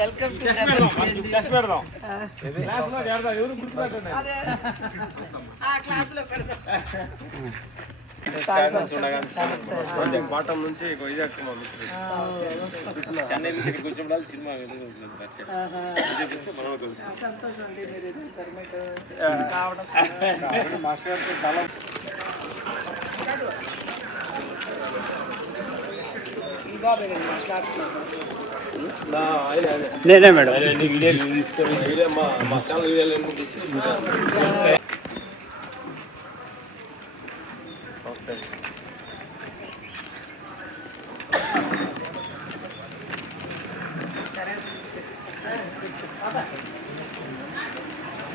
Welcome to class లో పెడతాం. Bottom నుంచి చెన్నై నుంచి కూర్చోడాలి సినిమా నేనే మేడం మా ఛానల్ వీడియోలు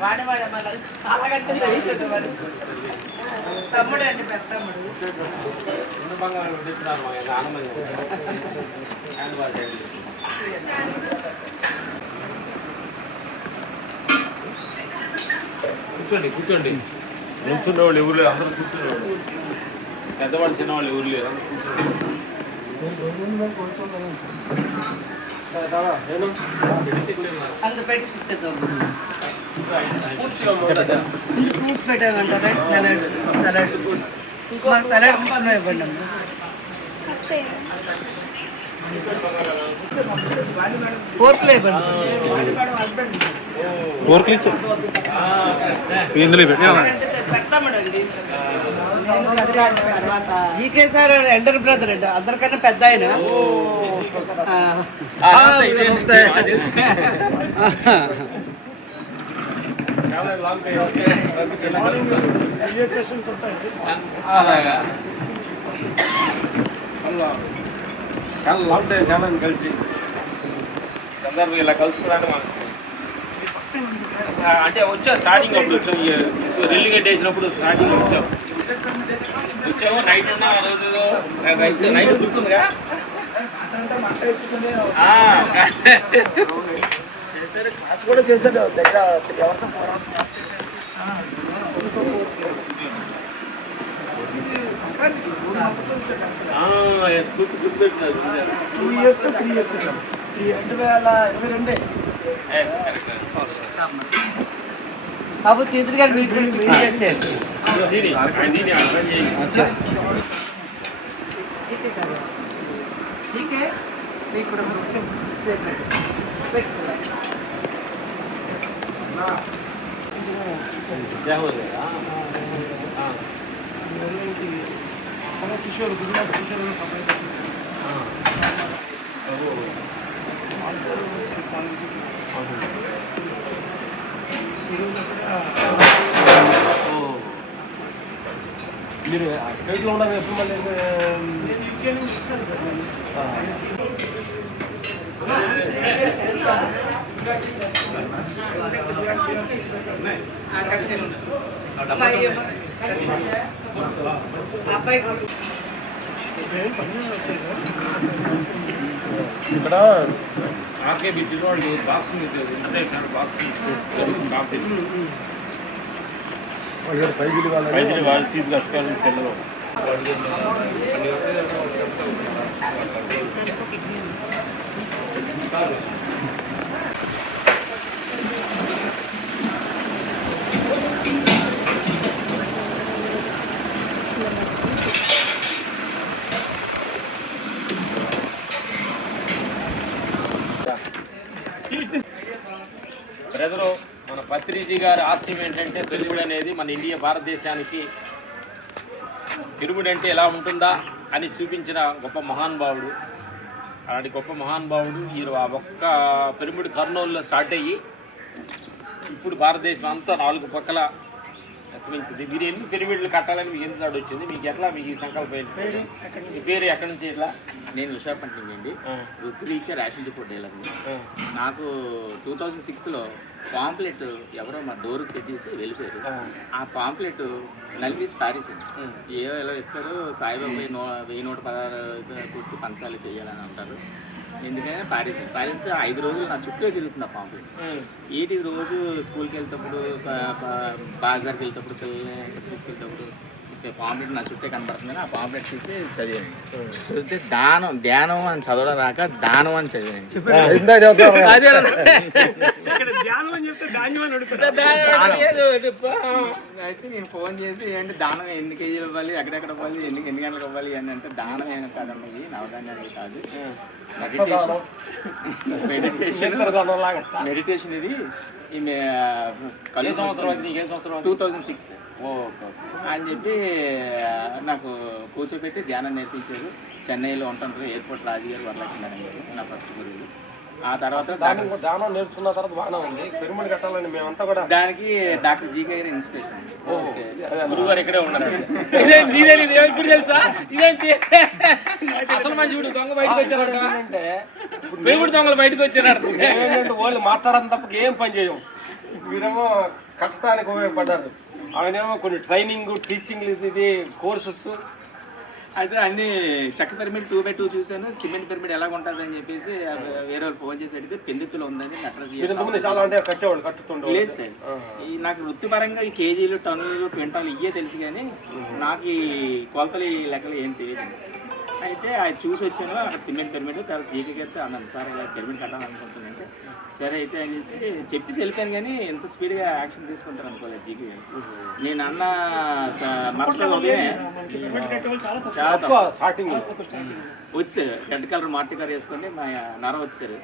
వాడే అలాగంటే తమ్ముడు అండి, పెద్ద తమ్ముడు. కూర్చోండి కూర్చోండి. నిల్చున్న వాళ్ళు ఎవరు లేరు, అందరూ కూర్చునేవాళ్ళు. పెద్దవాళ్ళు చిన్నవాళ్ళు ఎవరు లేరు, అందరూ కూర్చోండి. ఫ్రూట్స్ పెట్టామంటారా? సలాడ్ సలాడ్ ఇంకో సలాడ్ ఇవ్వండి అమ్మ. ఫోర్క్లో ఇవ్వండి. జీకే సార్ ఎండర్ బ్రదర్ అండి, అందరికన్నా పెద్ద ఆయన. చాలా లాంగ్ టైం చాలా కలిసి సందర్భం ఇలా కలుసుకున్నాను. అంటే వచ్చా స్టార్టింగ్ అప్పుడు వచ్చాం, రెల్లిగడ్డ వేసినప్పుడు స్టార్టింగ్ వచ్చాము. నైట్ ఉన్నా రోజు నైట్ గుర్తుందిగా. క్లాస్ కూడా చేశారు దగ్గర ఎవరితో 4 hours క్లాస్ చేశారు. సంక్రాంతికి 2 years 3 years 2022. బాబు తీర్థ గారు మీకు చేశారు. किशोर गुरुनाथ किशोर మీరు స్టేట్లో ఉన్నారు ఎప్పుడు మళ్ళీ నేను యూకే నుంచి వచ్చాను సార్. ఇక్కడ ఆర్కే బిడ్డలో వాళ్ళు బాక్సింగ్ ఇంటర్నేషనల్ బాక్సింగ్ కాంపిటీషన్ వాళ్ళు సీట్ కష్టాలు పిల్లలు బ్రదరు. మన పత్రిజీ గారి ఆశయం ఏంటంటే పిరమిడ్ అనేది మన ఇండియా భారతదేశానికి పిరమిడ్ అంటే ఎలా ఉంటుందా అని చూపించిన గొప్ప మహానుభావుడు. అలాంటి గొప్ప మహానుభావుడు ఈ ఒక్క పిరమిడ్ కర్నూలులో స్టార్ట్ అయ్యి ఇప్పుడు భారతదేశం అంతా 4 పక్కల విస్తరించింది. మీరు ఎన్ని పిరమిడ్లు కట్టాలని మీకు ఎంత వచ్చింది? మీకు ఎట్లా మీకు ఈ సంకల్పం ఏంటి? మీ పేరు ఎక్కడి నుంచి ఎట్లా? నేను విశాఖపట్నం అండి, వృత్తిరీత్యా రేషన్ డిపో డీలర్ని. నాకు 2006లో పాంప్లెట్ ఎవరో మా డోర్కి పెట్టేసి వెళ్ళిపోయారు. ఆ పాంప్లెట్ నలిపేసి పారేసింది. ఎలా ఇస్తారు, సాయిబాబా 1116 కొట్టి పంచాలి చేయాలని అంటారు. ఎందుకని పారేస్తే 5 రోజులు నా చుట్టూ తిరుగుతుంది ఆ పాంప్లెట్. ఏంటి రోజు స్కూల్కి వెళ్తేప్పుడు, బాజార్కి వెళ్తేప్పుడు, పిల్లల్ని తీసుకెళ్తేప్పుడు పాంప్లెట్ నా చుట్టే కనబడుతుందని ఆ పాంప్లెట్ చూసి చదివాను. చదివితే ధ్యానం అని చదవడం రాక దానం అని చదివాను. అయితే నేను ఫోన్ చేసి ఏంటి దానం ఎన్ని కేజీలు ఇవ్వాలి, ఎక్కడెక్కడ ఇవ్వాలి, ఎన్ని గంటలకు ఇవ్వాలి అని అంటే దానం ఏం కాదమ్మా, ఇది నవధాన్యాలు కాదు, మెడిటేషన్ ఇది 2006 అని చెప్పి నాకు కూర్చోబెట్టి ధ్యానం నేర్పించారు. చెన్నైలో ఉంటుంటారు ఎయిర్పోర్ట్ రాజుగారు వరలక్ష్మి గారు నా ఫస్ట్ గురువు. ఆ తర్వాత దానం నేర్చుకున్న తర్వాత బాగానే ఉంది. పిరమిడ్ కట్టాలని మేమంతా కూడా దానికి డాక్టర్ జీ గారి ఇన్స్పిరేషన్. గురువు గారు ఇక్కడే ఉన్నారు. తెలుసా ఇదేంటి అసలు మంచి దొంగ బయటకు వచ్చారంటే పిరమిడ్ దొంగలు బయటకు వచ్చారు. ఏంటంటే వాళ్ళు మాట్లాడడం తప్ప ఏం పని చేయం. వీరేమో కట్టడానికి ఉపయోగపడ్డారు. ఆయనేమో కొన్ని ట్రైనింగ్ టీచింగ్ ఇది కోర్సెస్. అయితే అన్ని చెక్క పిరమిడ్ 2x2 చూసాను. సిమెంట్ పిరమిడ్ ఎలా ఉంటుంది అని చెప్పేసి వేరే వాళ్ళు ఫోన్ చేసి అడిగితే పెందుతులు ఉందని లేదు సార్. ఈ నాకు వృత్తిపరంగా ఈ కేజీలు టన్నులు క్వింటాలు ఇవే తెలుసు కానీ నాకు ఈ కొలతలు ఈ లెక్కలు ఏం తెలియదు. అయితే అది చూసి వచ్చాను. అక్కడ సిమెంట్ పిరమిడ్ తర్వాత జీకే గారితో అన్నాను, సార్ ఇలా పిరమిడ్ కట్టాలనుకుంటున్నానంటే సరే అయితే అనేసి చెప్పేసి వెళ్ళిపోయాను. కానీ ఎంత స్పీడ్గా యాక్షన్ తీసుకుంటారు అనుకోలేదు జీకే గారు. నేను అన్న మర్చిపోయి చాలా వచ్చారు. రెడ్ కలర్ మార్టి కార్ వేసుకొని మా నర వచ్చారు.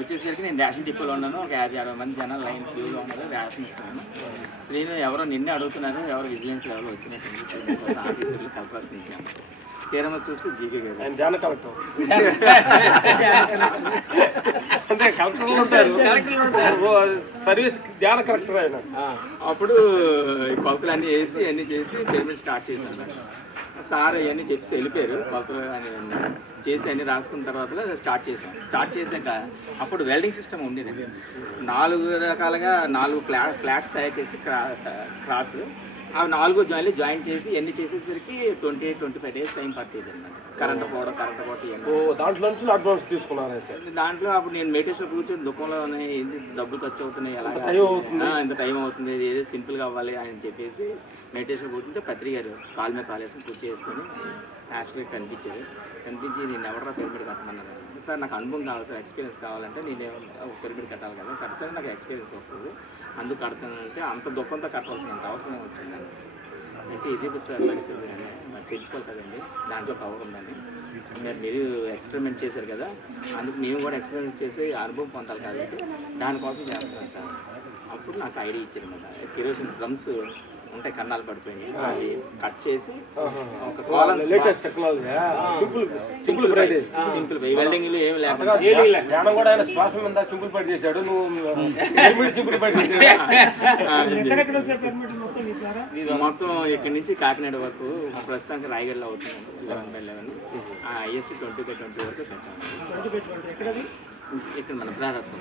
వచ్చేసరికి నేను రేషన్ డిపోలో ఉన్నాను. ఒక 50-60 మంది జనాలు లైన్ క్యూలో ఉన్నారు. రేషన్ ఇస్తున్నాను. శ్రీను ఎవరో నిన్నే అడుగుతున్నారు, ఎవరు విజిలెన్స్ ఎవరో వచ్చినట్టు ఆఫీసర్లు కలెక్టర్స్ నుంచి తీరమ చూస్తే జీకే గారు ధ్యాన కలెక్టర్ అంటే కలెక్టర్లు ఉంటారు, సర్వీస్ ధ్యాన కలెక్టర్ ఆయన. అప్పుడు కొలతలు అన్నీ వేసి అన్నీ చేసి పిరమిడ్ స్టార్ట్ చేశాను. సార్ అవన్నీ చెప్పి వెళ్ళిపోయారు. కొలతలు చేసి అన్నీ రాసుకున్న తర్వాత స్టార్ట్ చేసాం. స్టార్ట్ చేశాక అప్పుడు వెల్డింగ్ సిస్టమ్ ఉండేది. 4 రకాలుగా 4 ఫ్లాట్స్ తయారు చేసి క్రాస్ అవి 4 జాయిన్లు జాయిన్ చేసి ఎన్ని చేసేసరికి 20-25 డేస్ టైం పట్టేది అన్నమాట. కరెంట్ పోవడం దాంట్లో నుంచి అడ్వాన్స్ తీసుకున్నారు. అయితే దాంట్లో అప్పుడు నేను మెడిటేషన్ కూర్చొని దుఃఖంలో ఉన్నాయి, డబ్బులు ఖర్చు అవుతున్నాయి, ఎలా ఇంత టైం అవుతుంది, ఏదో సింపుల్గా అవ్వాలి అని చెప్పేసి మెడిటేషన్ కూర్చుంటే పత్రిక గారు కాలు మీద కాలేసి కూర్చో వేసుకొని యాస్ట్రేట్ కనిపించారు. కనిపించి నేను ఎవరా పిరమిడ్ కట్టమన్నారు. సార్ నాకు అనుభవం కావాలి సార్, ఎక్స్పీరియన్స్ కావాలంటే నేను పిరమిడ్ కట్టాలి కదా, కడితే నాకు ఎక్స్పీరియన్స్ వస్తుంది, అందుకు కడతానంటే అంత దుఃఖంతో కట్టాల్సినంత అవసరం వచ్చిందని. అయితే ఇది సార్ పరిస్థితి కానీ మరి తెలుసుకోవాలి కదండి, దాంట్లో పవర్ ఉందని. మీరు ఎక్స్పెరిమెంట్ చేశారు కదా, అందుకు మేము కూడా ఎక్స్పెరిమెంట్ చేసి అనుభవం పొందాలి కాబట్టి దానికోసం చేస్తున్నాం సార్. అప్పుడు నాకు ఐడియా ఇచ్చారు అన్నమాట. కిరోసిన్ డ్రమ్స్ ఉంటాయి, కన్నాలు పడిపోయినాయి, అది కట్ చేసి ఒక లేటెస్ట్ టెక్నాలజీ సింపుల్ వెల్డింగ్ ఏమి లేకుండా శ్వాస మీద సింపుల్ పడి చేశాడు. మొత్తం ఇక్కడి నుంచి కాకినాడ వరకు ప్రస్తుతానికి రాయగడలో అవుతుంది 11/11 IST 20/20 వరకు పెట్టాను. ఇక్కడ మన ప్రారంభం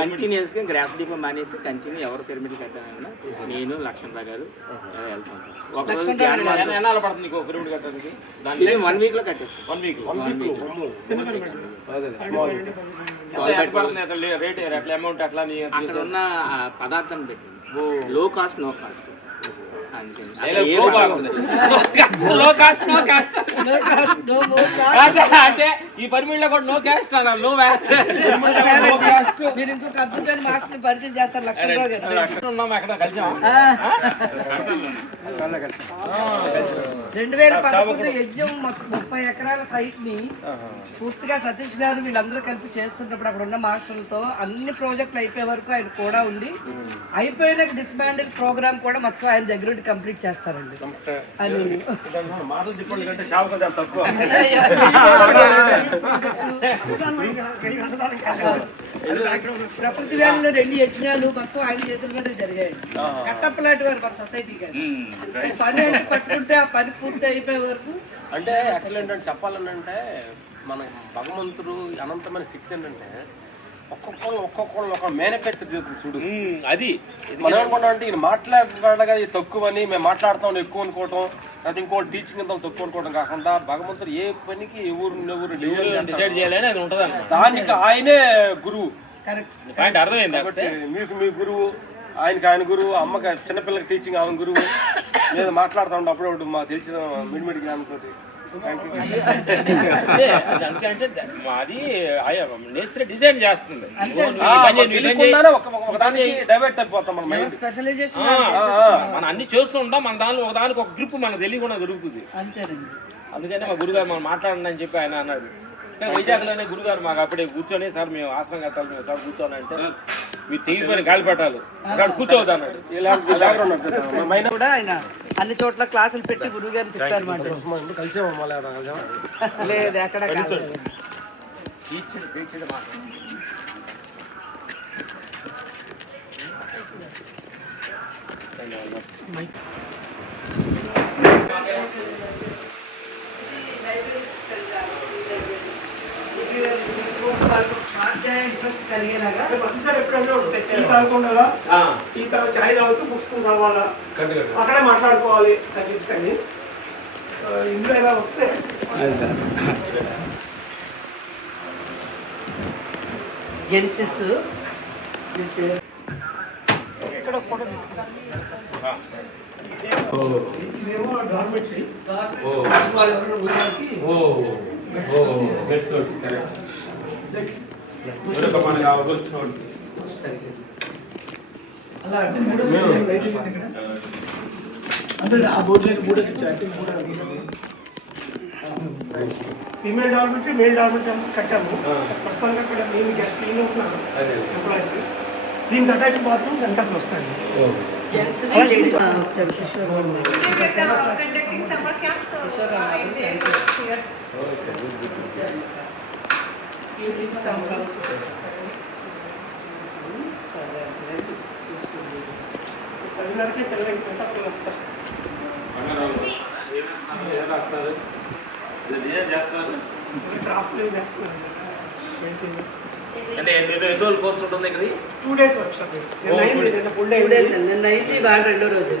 కంటిన్యూస్ గా గ్రాస్ డిపో మానేసి కంటిన్యూ ఎవరు పిరమిడ్ కట్టాలన్నా నేను లక్ష్మణరావు గారు వెళ్తాను. ఒక రోజు 1 వీక్ లో కట్టేస్తాను. అక్కడ ఉన్న పదార్థాన్ని పెట్టి లో కాస్ట్ నో కాస్ట్ అంటే ఈ పర్మిట్ లో కూడా నో క్యాస్ట్ నో మీరు ఇంకొక అద్భుతమైన మాస్టర్ పరిచయం చేస్తారు లక్ష్మణరావు గారు. ఉన్నాం అక్కడ కలిసాం. 2011 యజ్ఞం 30 ఎకరాల సైట్ ని పూర్తిగా సతీష్ గారు వీళ్ళందరూ కలిపి చేస్తున్నప్పుడు అక్కడ ఉన్న మాస్టర్లతో అన్ని ప్రాజెక్టులు అయిపోయే వరకు ఆయన కూడా ఉండి అయిపోయిన డిస్మాండిల్ ప్రోగ్రామ్ కూడా మొత్తం ఆయన దగ్గర కంప్లీట్ చేస్తారండి. మాటలు చెప్పండి కంటే షాప్ కదా తక్కువ. ప్రకృతి వ్యాధిలో 2 యజ్ఞాలు మొత్తం ఆయన చేతుల మీద జరిగాయి. కట్టప్పలాంటి వారు మన సొసైటీ గారు పని అంటే పట్టుకుంటే ఆ పని పూర్తి అయిపోయే వరకు అంటే యాక్చువల్ ఏంటంటే చెప్పాలంటే మన భగవంతుడు అనంతమైన శక్తి ఏంటంటే ఒక్కొక్కళ్ళు ఒక మేనిఫెక్చర్ చేస్తుంది చూడు. అది మనం అనుకుంటాం అంటే ఈయన మాట్లాడగా తక్కువ అని మేము మాట్లాడతాం ఎక్కువ అనుకోవటం, అది ఇంకో టీచింగ్ అంతా తక్కువ అనుకోవడం కాకుండా భగవంతుడు ఏ పనికి ఎవరు డిసైడ్ చేయాలని అది ఉంటుంది. దానికి ఆయనే గురువు. పాయింట్ అర్థమైంది. కాబట్టి మీకు మీ గురువు, ఆయనకి ఆయన గురువు, అమ్మకి చిన్నపిల్లలకి టీచింగ్ ఆమె గురువు, నేను మాట్లాడుతూ ఉంటా అప్పుడు మాకు తెలిసిన మిడిమిడి జ్ఞానంతో. Thank you. అందుకంటే మాది నేచర్ డిజైన్ చేస్తుంది. ఒకదానికి డైవర్ట్ అయిపోతాం మన మైండ్. స్పెషలైజేషన్ మనం అన్ని చేస్తూ ఉంటాం, మన దానిలో ఒకదానికి ఒక గ్రిప్ మనకు తెలియకుండా దొరుకుతుంది. అంతేనండి. అందుకనే మా గురుగారు మనం మాట్లాడండి అని చెప్పి ఆయన అన్నాడు. వైజాగ్లోనే గురుగారు మాకు అప్పుడే కూర్చొని, సార్ మేము ఆశ్రమం కట్టాలి, మేము సార్ కూర్చోాలంటే మీరు తెగిపోయిన గాలిపటాలు అక్కడ కూర్చోవద్దు అన్నాడు. కూడా ఆయన అన్ని చోట్ల క్లాసులు పెట్టి గురువు గారిని తిప్పారు మాట. లేదు ఎక్కడ కాదు. టీ చాయ్ తాగుతూ బుక్స్ చదవాలా, అక్కడే మాట్లాడుకోవాలి అని చెప్పి ఇందులో ఎలా వస్తే జెన్సిస్ ఇక్కడ ఫోటో తీసుకుంటాం. ఇదేమో డార్మెటరీ. అలా అంటే అంటే ఆ బోర్డులో 3 switch female dormitory, male dormitory అంతా కట్టాము. ప్రస్తుతానికి అక్కడ నేను గెస్ట్ ఉంటున్నాను ఎంప్లాయీస్. దీనికి అటాచ్ బాత్రూమ్ సెంటర్లు వస్తాయి. conducting summer camps in there here. అంటే ఎన్ని రోజులు కోర్సు ఉంటుంది ఇక్కడ? 2 days workshop. Full day. 2 days నిన్న అయింది, బాగా రెండో రోజు.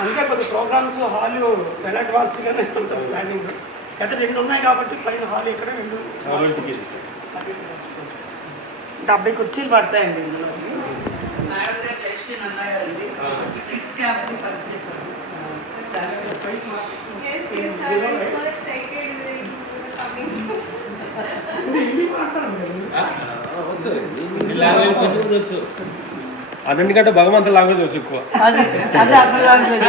అందుకే కొద్ది ప్రోగ్రామ్స్ హాల్ వెల్ అడ్వాన్స్గానే ఉంటుంది ప్లానింగ్. అయితే 2 ఉన్నాయి కాబట్టి పైన హాల్ ఇక్కడ 2 70 కుర్చీలు పడతాయండి ఇందులో. మేడం గారు జయశ్రీ అన్నారండి నెక్స్ట్ క్యాంప్ పనిచేస్తారు. Yes, sir. I was so excited coming. అన్నింటికంటే భగవంతుల లాంగ్వేజ్ వచ్చు ఎక్కువ. అది అసలు లాంగ్వేజ్,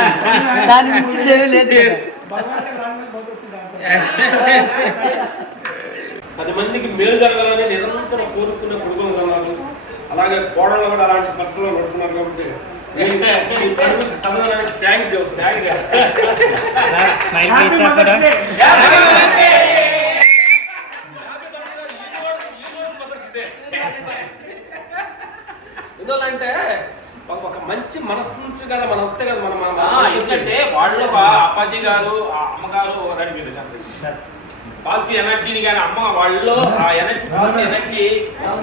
దాని మించింది ఏమీ లేదు. 10 మందికి మేలు జరగాలని నిరంతరం కోరుకున్న కుటుంబం కన్నారు. అలాగే కోడళ్ళు కూడా అలాంటి పరిస్థితుల్లో నడుస్తున్నారు కాబట్టి థ్యాంక్ యూ. ఎందుకంటే ఒక మంచి మనసు నుంచి కదా మన అంతే కదా మన ఎందుకంటే వాళ్ళు అప్పాజీ గారు అమ్మగారు పాజిటివ్ ఎనర్జీని కానీ అమ్మ వాళ్ళలో ఆ ఎనర్జీ పాజిటివ్ ఎనర్జీ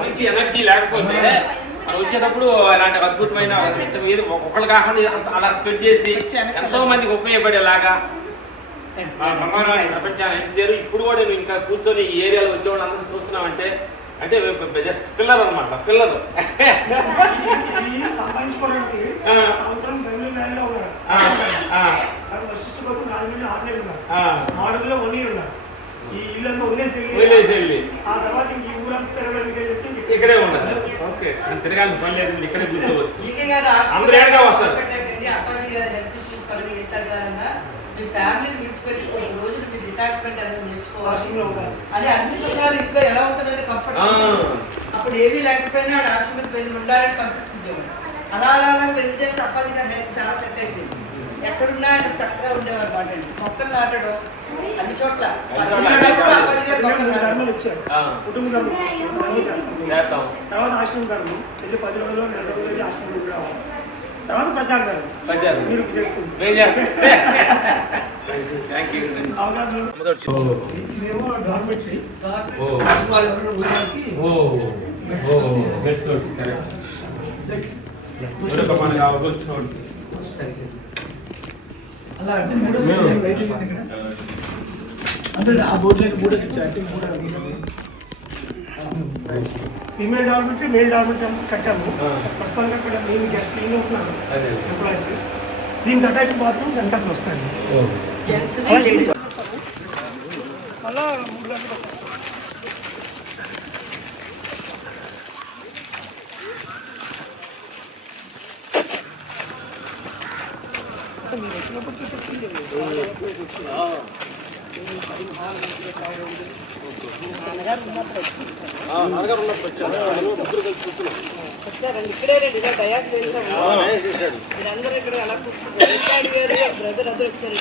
మంచి ఎనర్జీ లేకపోతే మనం వచ్చేటప్పుడు అలాంటి అద్భుతమైన ఒకళ్ళు కాకుండా అలా స్ప్రెడ్ చేసి ఎంతో మందికి ఉపయోగపడేలాగా ప్రపంచాన్ని ఇచ్చారు. ఇప్పుడు కూడా మేము ఇంకా కూర్చొని ఈ ఏరియాలో వచ్చేవాళ్ళు అందరూ చూస్తున్నామంటే అంటే జస్ట్ పిల్లర్ అనమాట. పిల్లర్ సంపాదించుకోవడానికి సంవత్సరం బెంగళూరు వ్యాలీలో ఉన్నారు. వశిష్ఠపోతే 4 నెలలు 6 నెలలు ఉన్నారు. 4 1 year ఉన్నారు. ఈ ఇల్లంతా వదిలేసి వెళ్ళి ఆ తర్వాత ఇంక ఈ ఊరంతా తిరగడానికి చెప్పి ఇక్కడే ఉన్నారు. ఓకే, తిరగాలి పని లేదు, మీరు ఇక్కడే కూర్చోవచ్చు. అందరూ ఏడగా వస్తారు. అప్పాజీ గారు హెల్త్ ఇష్యూస్ పరంగా ఎత్తగారన్నా మీ ఫ్యామిలీని విడిచిపెట్టి కొన్ని రోజులు మీ డిటాచ్మెంట్ అనేది నేర్చుకోవాలి అని అన్ని సుఖాలు ఇంకా ఎలా ఉంటుందని కంఫర్ట్. అప్పుడు ఏమీ లేకపోయినా ఆడ ఆశ్రమకి వెళ్ళి ఉండాలని పంపిస్తుండేవాడు. అలా అలా వెళ్తే అప్పాజీ గారి హెల్త్ చాలా సెట్ అయిపోయింది. ఎక్కడున్నా ఆయన చక్కగా ఉండేవారు మాట అండి. మొక్కలు నాటడం అన్ని చోట్ల ధర్మాలు ఇచ్చారు. కుటుంబ ధర్మం చేస్తాం. తర్వాత ఆశ్రమ ధర్మం వెళ్ళి 10 రోజులు 2 రోజులు ఆశ్రమం కూడా తర్వాత ప్రచార ధర్మం మీరు చేస్తుంది అవకాశం. ఇదేమో డార్మెటరీ. అలా అంటే 3 స్విచ్ అంటే ఆ బోర్డులో 3 switch female dormitory male dormitory అంతా కట్టాము. ప్రస్తుతానికి అక్కడ నేను గెస్ట్ నేను ఉంటున్నాను ఎంప్లాయీస్. దీనికి అటాచ్ బాత్రూమ్స్ వెనకాల వస్తాయండి. జెంట్స్ అలా 3 గంటలకు వచ్చేస్తాం. మీరు వచ్చినప్పటికీ చెప్పింది నాన్నగారు ఉన్నప్పుడు వచ్చింది నాన్నగారు ఉన్నప్పుడు వచ్చాను, ముగ్గురు కలిసి కూర్చున్నాం. వచ్చారండి. ఇక్కడే రండి, ఇలా డయాస్ వేసాము. మీరందరూ ఇక్కడ అలా కూర్చున్నారు. బ్రదర్ అందరూ వచ్చారు.